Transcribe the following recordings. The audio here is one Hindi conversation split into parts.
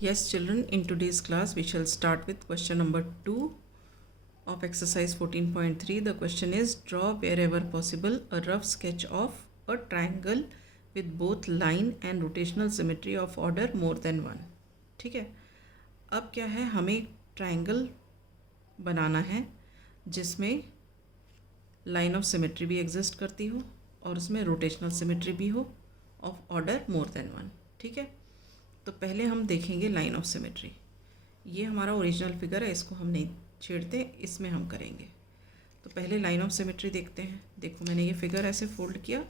Yes, children, in today's class, we shall start with question number 2 of exercise 14.3. The question is, draw wherever possible a rough sketch of a triangle with both line and rotational symmetry of order more than 1. ठीक है, अब क्या है, हमें ट्राइंगल बनाना है जिसमें लाइन ऑफ सिमेट्री भी एग्जिस्ट करती हो और उसमें रोटेशनल सिमेट्री भी हो ऑफ ऑर्डर मोर देन 1. ठीक है, तो पहले हम देखेंगे लाइन ऑफ सिमेट्री. ये हमारा ओरिजिनल फिगर है, इसको हम नहीं छेड़ते, इसमें हम करेंगे. तो पहले लाइन ऑफ सिमेट्री देखते हैं. देखो, मैंने ये फिगर ऐसे फोल्ड किया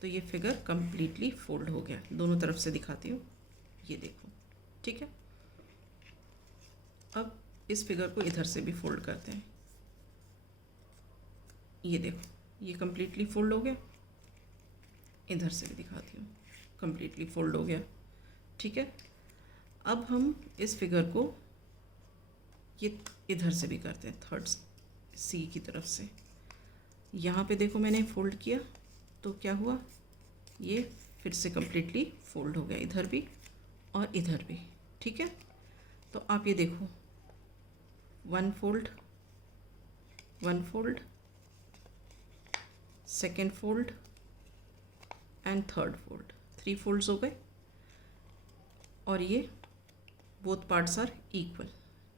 तो ये फिगर कम्प्लीटली फोल्ड हो गया. दोनों तरफ से दिखाती हूँ, ये देखो. ठीक है, अब इस फिगर को इधर से भी फोल्ड करते हैं. ये देखो, ये कम्प्लीटली फोल्ड हो गया. इधर से भी दिखाती हूँ, कम्प्लीटली फोल्ड हो गया. ठीक है, अब हम इस फिगर को ये इधर से भी करते हैं, थर्ड सी की तरफ से. यहाँ पे देखो, मैंने फोल्ड किया तो क्या हुआ, ये फिर से कम्प्लीटली फोल्ड हो गया, इधर भी और इधर भी. ठीक है, तो आप ये देखो, one fold, second fold and third fold, 3 folds हो गए. और ये बोथ पार्ट्स आर इक्वल.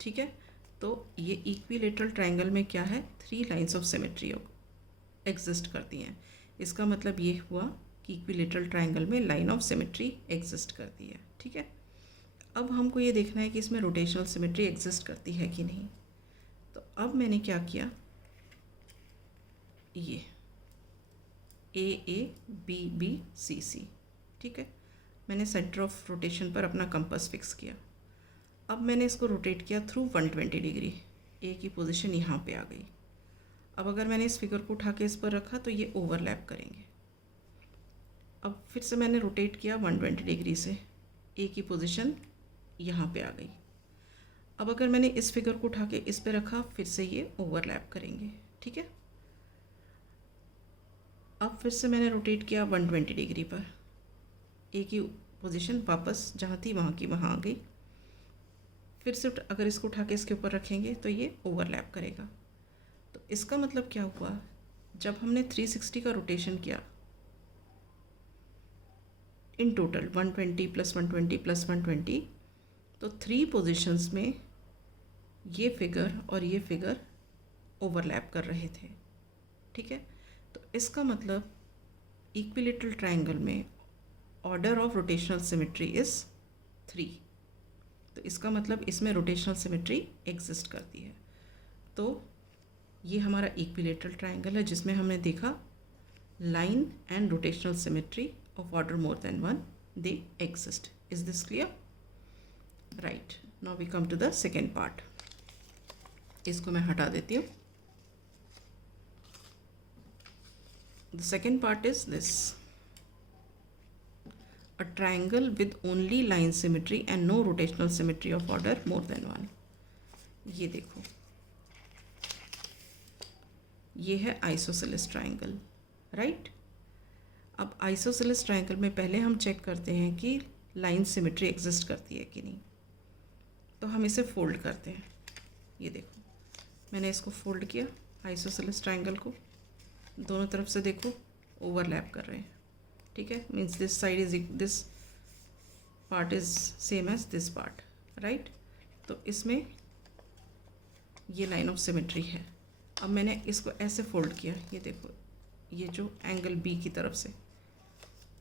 ठीक है, तो ये इक्विलेटरल ट्रायंगल में क्या है, 3 लाइंस ऑफ सिमेट्री एग्जिस्ट करती हैं. इसका मतलब ये हुआ कि इक्विलेटरल ट्रायंगल में लाइन ऑफ सिमेट्री एग्जिस्ट करती है. ठीक है, अब हमको ये देखना है कि इसमें रोटेशनल सिमेट्री एग्जिस्ट करती है कि नहीं. तो अब मैंने क्या किया, ये ए बी बी सी सी. ठीक है, मैंने सेंटर ऑफ रोटेशन पर अपना कंपास फिक्स किया. अब मैंने इसको रोटेट किया थ्रू 120 डिग्री. ए की पोजीशन यहाँ पे आ गई. अब अगर मैंने इस फिगर को उठा के इस पर रखा तो ये ओवरलैप करेंगे. अब फिर से मैंने रोटेट किया 120 डिग्री से, ए की पोजीशन यहाँ पे आ गई. अब अगर मैंने इस फिगर को उठा के इस पर रखा, फिर से ये ओवरलैप करेंगे. ठीक है, अब फिर से मैंने रोटेट किया 120 डिग्री पर, ए की पोजीशन वापस जहाँ थी वहाँ की वहाँ आ गई. फिर से अगर इसको उठा के इसके ऊपर रखेंगे तो ये ओवरलैप करेगा. तो इसका मतलब क्या हुआ, जब हमने 360 का रोटेशन किया इन टोटल 120 + 120 + 120, तो 3 पोजीशंस में ये फिगर और ये फिगर ओवरलैप कर रहे थे. ठीक है, तो इसका मतलब इक्विलेटरल ट्रायंगल में order of rotational symmetry is 3. तो इसका मतलब इसमें रोटेशनल सिमेट्री एग्जिस्ट करती है. तो ये हमारा इक्विलेटरल ट्रायंगल है जिसमें हमने देखा line and rotational symmetry of order more than 1, they exist. Is this clear? Right, now we come to the second part. इसको मैं हटा देती हूँ. The second part is this, a triangle with only line symmetry and no rotational symmetry of order more than 1. ये देखो, ये है आइसोसेलेस ट्रायंगल. राइट, अब आइसोसेलेस ट्रायंगल में पहले हम चेक करते हैं कि लाइन सिमेट्री एग्जिस्ट करती है कि नहीं. तो हम इसे फोल्ड करते हैं. ये देखो, मैंने इसको फोल्ड किया, आइसोसेलेस ट्रायंगल को. दोनों तरफ से देखो ओवरलैप कर रहे हैं. ठीक है, means this side is, this part is same as this part. Right, तो इसमें ये लाइन ऑफ सिमेट्री है. अब मैंने इसको ऐसे फोल्ड किया, ये देखो, ये जो एंगल बी की तरफ से,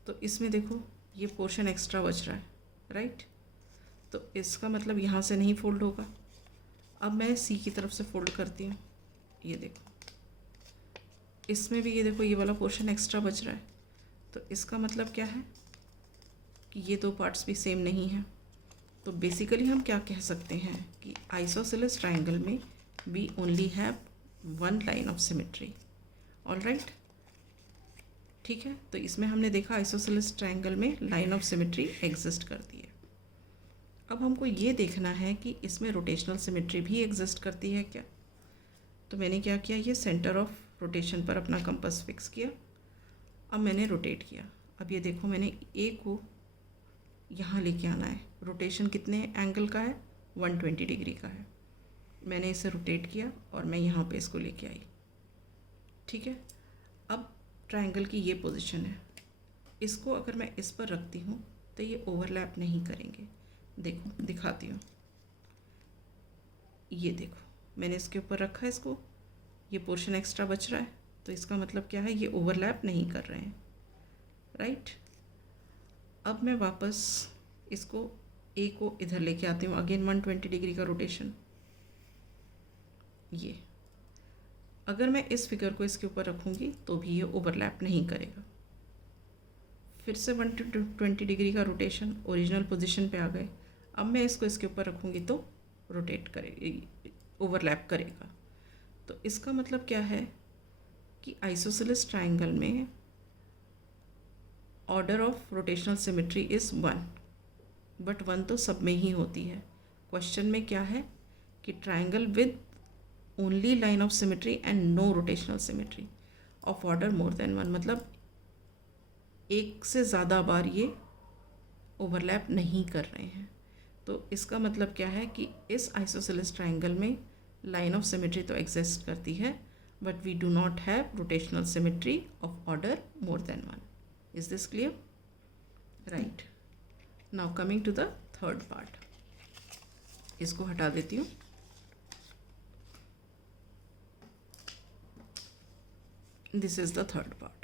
तो इसमें देखो ये पोर्शन एक्स्ट्रा बच रहा है. राइट, तो इसका मतलब यहाँ से नहीं फोल्ड होगा. अब मैं सी की तरफ से फोल्ड करती हूँ. ये देखो, इसमें भी ये देखो, ये वाला पोर्शन एक्स्ट्रा बच रहा है. तो इसका मतलब क्या है कि ये 2 पार्ट्स भी सेम नहीं हैं. तो बेसिकली हम क्या कह सकते हैं कि आइसोसेलेस ट्रायंगल में we only have 1 line of symmetry. All right, ठीक है, तो इसमें हमने देखा आइसोसेलेस ट्रायंगल में लाइन ऑफ सिमेट्री एग्जिस्ट करती है. अब हमको ये देखना है कि इसमें रोटेशनल सिमेट्री भी एग्जिस्ट करती है क्या. तो मैंने क्या किया, ये सेंटर ऑफ रोटेशन पर अपना कंपास फिक्स किया. अब मैंने रोटेट किया. अब ये देखो, मैंने ए को यहाँ लेके आना है. रोटेशन कितने एंगल का है, 120 डिग्री का है। मैंने इसे रोटेट किया और मैं यहाँ पे इसको लेके आई, ठीक है। अब ट्रायंगल की ये पोजीशन है, इसको अगर मैं इस पर रखती हूँ तो ये ओवरलैप नहीं करेंगे। देखो दिखाती हूँ, ये देखो मैंने इसके ऊपर रखा है इसको, ये पोर्शन एक्स्ट्रा बच रहा है, तो इसका मतलब क्या है, ये ओवरलैप नहीं कर रहे हैं, राइट। अब मैं वापस इसको ए को इधर लेके आती हूँ, अगेन 120 डिग्री का रोटेशन। ये अगर मैं इस फिगर को इसके ऊपर रखूँगी तो भी ये ओवरलैप नहीं करेगा। फिर से 120 डिग्री का रोटेशन, ओरिजिनल पोजीशन पे आ गए। अब मैं इसको इसके ऊपर रखूँगी तो रोटेट करेगी, ओवरलैप करेगा। तो इसका मतलब क्या है कि आइसोसेलेस ट्रायंगल में order of rotational symmetry is 1, but 1 तो सब में ही होती है। क्वेश्चन में क्या है कि triangle with only line of symmetry and no rotational symmetry of order more than 1, मतलब एक से ज़्यादा बार ये ओवरलैप नहीं कर रहे हैं। तो इसका मतलब क्या है कि इस आइसोसेलेस ट्रायंगल में लाइन ऑफ सिमेट्री तो एग्जिस्ट करती है, but we do not have rotational symmetry of order more than 1। Is this clear? Right. Now coming to the third part, इसको हटा देती हूँ। This is the third part.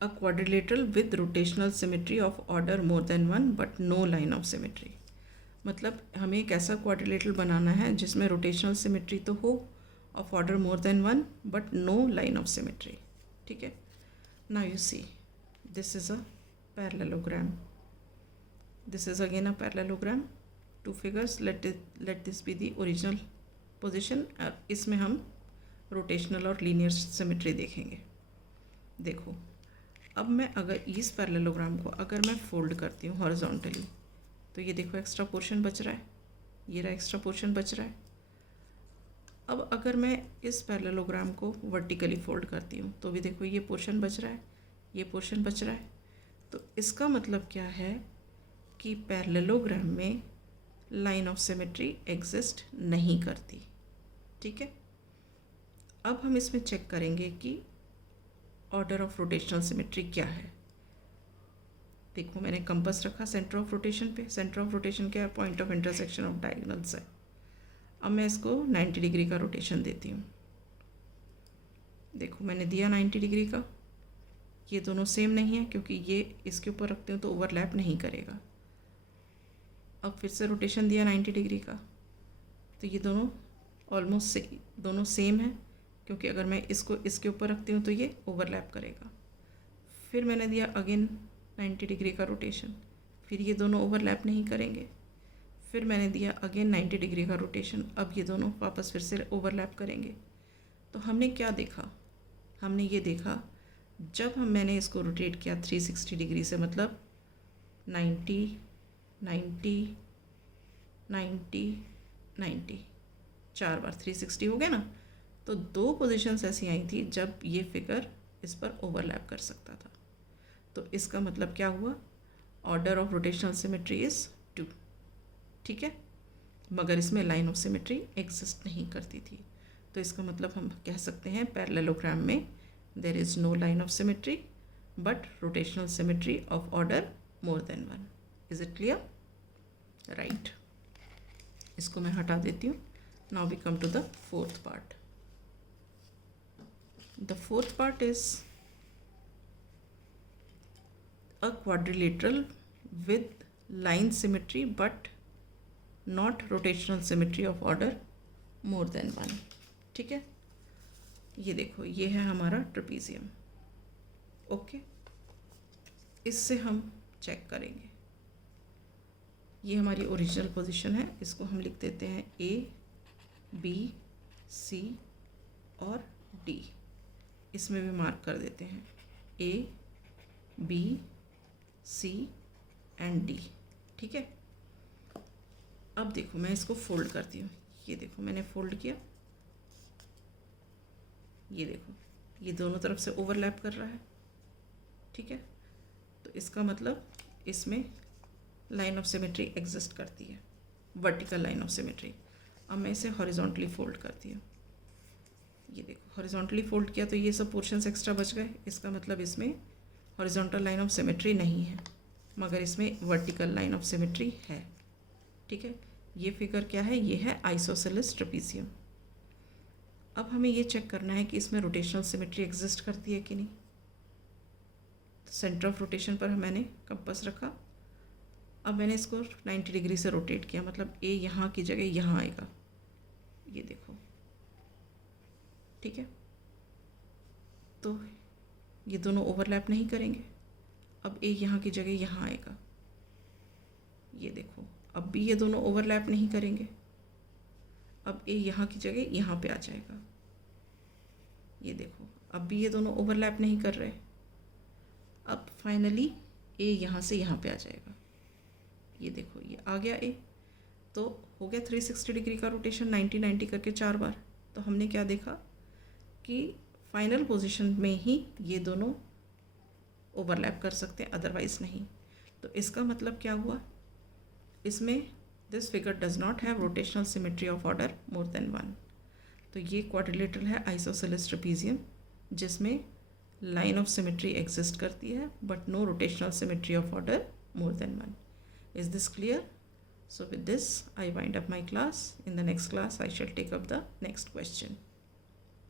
A quadrilateral with rotational symmetry of order more than 1 but no line of symmetry, मतलब हमें एक ऐसा क्वाड्रिलेटरल बनाना है जिसमें रोटेशनल सिमेट्री तो हो of order more than 1 but no line of symmetry, ठीक है। Now you see this is a parallelogram, this is again a parallelogram, two figures, let this be the original position. इसमें हम रोटेशनल और लीनियर सिमेट्री देखेंगे। देखो अब मैं अगर इस पैरेललोग्राम को अगर मैं फोल्ड करती हूँ हॉरिजॉन्टली, तो ये देखो एक्स्ट्रा पोर्शन बच रहा है, ये रहा एक्स्ट्रा पोर्शन बच रहा है। अब अगर मैं इस पैरेललोग्राम को वर्टिकली फोल्ड करती हूँ तो भी देखो ये पोर्शन बच रहा है, ये पोर्शन बच रहा है। तो इसका मतलब क्या है कि पैरेललोग्राम में लाइन ऑफ सिमेट्री एग्जिस्ट नहीं करती, ठीक है। अब हम इसमें चेक करेंगे कि ऑर्डर ऑफ रोटेशनल सिमेट्री क्या है। देखो मैंने कंपास रखा सेंटर ऑफ रोटेशन पे, सेंटर ऑफ रोटेशन क्या है, point of intersection of diagonals है। अब मैं इसको 90 डिग्री का रोटेशन देती हूँ। देखो मैंने दिया 90 डिग्री का, ये दोनों सेम नहीं है क्योंकि ये इसके ऊपर रखते हो तो ओवरलैप नहीं करेगा। अब फिर से रोटेशन दिया 90 डिग्री का, तो ये दोनों ऑलमोस्ट दोनों सेम है क्योंकि अगर मैं इसको इसके ऊपर रखती हूँ तो ये ओवरलैप करेगा। फिर मैंने दिया अगेन 90 डिग्री का रोटेशन, फिर ये दोनों ओवरलैप नहीं करेंगे। फिर मैंने दिया अगेन 90 डिग्री का रोटेशन, अब ये दोनों वापस फिर से ओवरलैप करेंगे। तो हमने क्या देखा, हमने ये देखा जब मैंने इसको रोटेट किया 360 डिग्री से, मतलब 90 90 90 90 4 बार 360 हो गया ना। तो दो पोजीशंस ऐसी आई थी जब ये फिगर इस पर ओवरलैप कर सकता था। तो इसका मतलब क्या हुआ, order of rotational symmetry is 2, ठीक है, मगर इसमें लाइन ऑफ सिमेट्री एग्जिस्ट नहीं करती थी। तो इसका मतलब हम कह सकते हैं पैरेललोग्राम में there is no line of symmetry but rotational symmetry of order more than 1। Is it clear? Right. इसको मैं हटा देती हूँ। Now we come to the fourth part. The fourth part is a quadrilateral with line symmetry but not rotational symmetry of order more than 1, ठीक है। ये देखो ये है हमारा ट्रेपीजियम, ओके। इससे हम चेक करेंगे, ये हमारी ओरिजिनल पोजीशन है, इसको हम लिख देते हैं A, B, C और D, इसमें भी मार्क कर देते हैं A, B, C and D, ठीक है। अब देखो मैं इसको फोल्ड करती हूँ, ये देखो मैंने फोल्ड किया, ये देखो ये दोनों तरफ से ओवरलैप कर रहा है, ठीक है, तो इसका मतलब इसमें लाइन ऑफ सिमेट्री एग्जिस्ट करती है, वर्टिकल लाइन ऑफ सिमेट्री। अब मैं इसे हॉरिजॉन्टली फोल्ड करती हूँ, ये देखो हॉरिजॉन्टली फोल्ड किया तो ये सब पोर्शंस एक्स्ट्रा बच गए, इसका मतलब इसमें हॉरिजॉन्टल लाइन ऑफ सिमेट्री नहीं है, मगर इसमें वर्टिकल लाइन ऑफ सिमेट्री है। ठीक है, ये फिगर क्या है, ये है आइसोसेलेस ट्रेपीजियम। अब हमें ये चेक करना है कि इसमें रोटेशनल सिमेट्री एग्जिस्ट करती है कि नहीं। तो सेंटर ऑफ रोटेशन पर मैंने कंपास रखा, अब मैंने इसको 90 डिग्री से रोटेट किया, मतलब ए यहाँ की जगह यहाँ आएगा, ये देखो। ठीक है, तो ये दोनों ओवरलैप नहीं करेंगे, अब ए यहाँ की जगह यहाँ आएगा, ये देखो। अब भी ये दोनों ओवरलैप नहीं करेंगे, अब ए यहाँ की जगह यहाँ पे आ जाएगा, ये देखो। अब भी ये दोनों ओवरलैप नहीं कर रहे, अब फाइनली ए यहाँ से यहाँ पे आ जाएगा, ये देखो ये आ गया ए। तो हो गया 360 डिग्री का रोटेशन, 90-90 करके 4 बार। तो हमने क्या देखा कि फाइनल पोजीशन में ही ये दोनों ओवरलैप कर सकते हैं, अदरवाइज़ नहीं। तो इसका मतलब क्या हुआ, इसमें this figure does not have rotational symmetry of order more than 1। तो ये क्वाड्रिलेटरल है आइसोसेलेस ट्रेपीजियम, जिसमें लाइन ऑफ सिमेट्री एग्जिस्ट करती है but no rotational symmetry of order more than 1। Is this clear? So with this I wind up my class. In the next class I shall take up the next question.